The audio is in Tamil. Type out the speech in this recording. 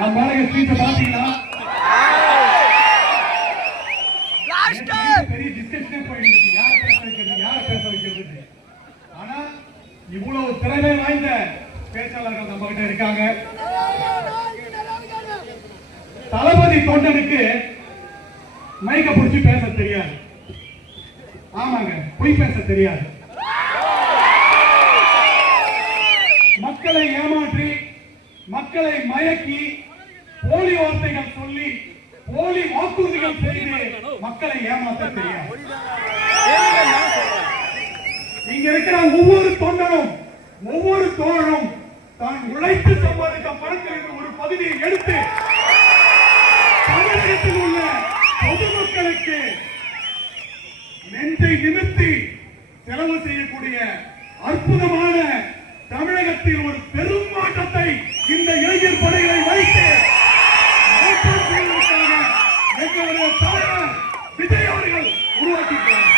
நம்ம ஸ்பீச்ச பாத்தீங்களா? பெரிய டிஸ்கஷனே போயிருக்கு. யாரை பேச வைக்கிறது, யாரை பேச வைக்கிறது. ஆனா இவ்வளவு திறமை வாய்ந்த பேச்சாளர்கள் நம்ம கிட்ட இருக்காங்க. தளபதி தொண்டனுக்கு மைக்க பிடிச்சி பேச தெரியாது. ஆமாங்க, பொய் பேச தெரியாது. மக்களை ஏமாற்றி, மக்களை மயக்கி, போலி வார்த்தைகள் சொல்லி, போலி வாக்குறுதிகள் செய்து மக்களை ஏமாற்ற தெரியாது. இங்க இருக்கிற ஒவ்வொரு தொண்டனும், ஒவ்வொரு தோழனும் தான் உழைத்து சம்பாதித்த பணத்தில் ஒரு பகுதியை எடுத்து தமிழகத்தில் உள்ள பொதுமக்களுக்கு நெஞ்சை நிமிர்த்தி செலவு செய்யக்கூடிய அற்புதமான தமிழகத்தில் ஒரு பெரும் மாற்றத்தை இந்த இளைஞர் படைகளை வைத்து எங்களுடைய தலைவர் விஜய் அவர்கள் உருவாக்கியிருக்கிறார்.